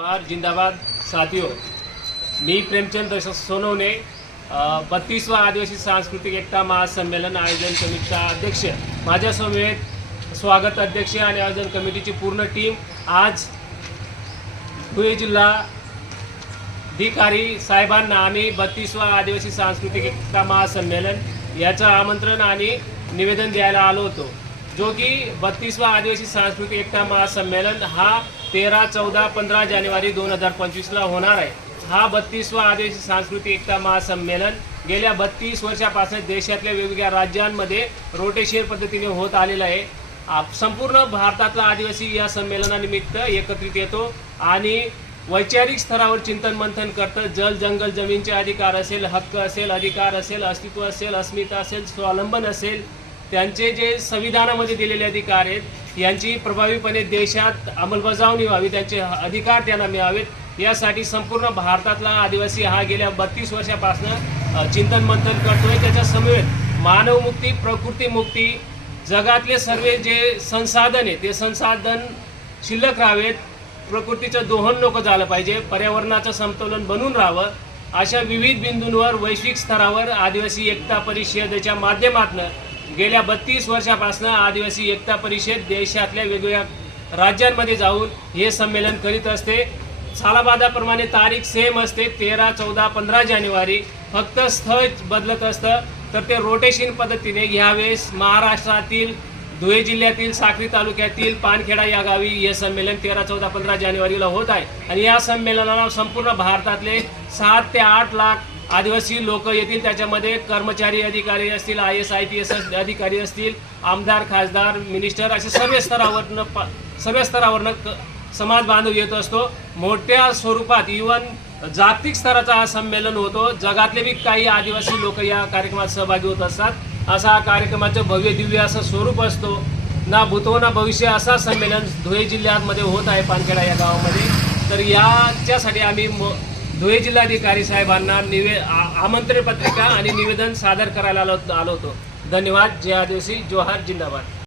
जोहार जिंदाबाद. साथियो मी प्रेमचंद सोनवणे बत्तीसवा आदिवासी सांस्कृतिक एकता महासंमेलन आयोजन समितीचा अध्यक्ष. माझ्यासमवेत स्वागत अध्यक्ष आणि आयोजन कमिटीची पूर्ण टीम आज धुळे जिल्हा अधिकारी साहेबांना आम्ही बत्तीसवा आदिवासी सांस्कृतिक एकता महासंमेलन याचं आमंत्रण आणि निवेदन द्यायला आलो होतो. जो की बत्तीसवा आदिवासी सांस्कृतिक एकता महासंमेलन हा तेरा चौदा पंधरा जानेवारी दोन हजार पंचवीसला होणार आहे. हा बत्तीसवा आदिवासी सांस्कृतिक एकता महासंमेलन गेल्या बत्तीस वर्षापासून देशातल्या वेगवेगळ्या राज्यांमध्ये रोटेशीर पद्धतीने होत आलेला आहे. आप- संपूर्ण भारतातला आदिवासी या संमेलनानिमित्त एकत्रित येतो आणि वैचारिक स्तरावर चिंतन मंथन करतं. जल जंगल जमीनचे अधिकार असेल हक्क असेल अधिकार असेल अस्तित्व असेल अस्मिता असेल स्वावलंबन असेल त्यांचे जे संविधानामध्ये दिलेले अधिकार आहेत यांची प्रभावीपणे देशात अंमलबजावणी व्हावी त्यांचे अधिकार त्यांना मिळावेत. यासाठी संपूर्ण भारतातला आदिवासी हा गेल्या बत्तीस वर्षापासून चिंतन मंथन करतोय. त्याच्या समवेत मानवमुक्ती प्रकृतीमुक्ती जगातले सर्व जे संसाधन आहे ते संसाधन शिल्लक राहावेत. प्रकृतीचं दोहन नको झालं पाहिजे. पर्यावरणाचं समतोलन बनून राहावं. अशा विविध बिंदूंवर वैश्विक स्तरावर आदिवासी एकता परिषदेच्या माध्यमातून गेल्या बत्तीस वर्षापासून आदिवासी एकता परिषद देशातल्या वेगवेगळ्या राज्यांमध्ये जाऊन हे संमेलन करीत असते. सालाबादाप्रमाणे तारीख सेम असते. तेरा चौदा पंधरा जानेवारी फक्त स्थळ बदलत असतं. तर ते रोटेशन पद्धतीने यावेळेस महाराष्ट्रातील धुळे जिल्ह्यातील साक्री तालुक्यातील पानखेडा या गावी हे संमेलन तेरा चौदा पंधरा जानेवारीला होत आहे. आणि या संमेलनाला संपूर्ण भारतातले सात ते आठ लाख आदिवासी लोक येतील त्याच्यामध्ये कर्मचारी अधिकारी असतील I S I P S अधिकारी असतील आमदार खासदार मिनिस्टर असे सर्व स्तरावरनं प- सर्व स्तरावरनं क- समाज बांधव येत असतो. मोठ्या स्वरूपात इवन जागतिक स्तराचा हा संमेलन होतो. जगातले बी काही आदिवासी लोक या कार्यक्रमात सहभागी होत असतात. असा हा कार्यक्रमाचं भव्य दिव्य असं स्वरूप असतो. ना भूतो ना भविष्य असा संमेलन धुळे जिल्ह्यामध्ये होत आहे पानखेडा या गावामध्ये. तर याच्यासाठी आम्ही म- धुळे जिल्हाधिकारी साहेबांना निवे आ- आमंत्रण पत्रिका आणि निवेदन सादर करायला आलो आलो होतो. धन्यवाद. जय आदिवासी. जोहार. जिंदाबाद.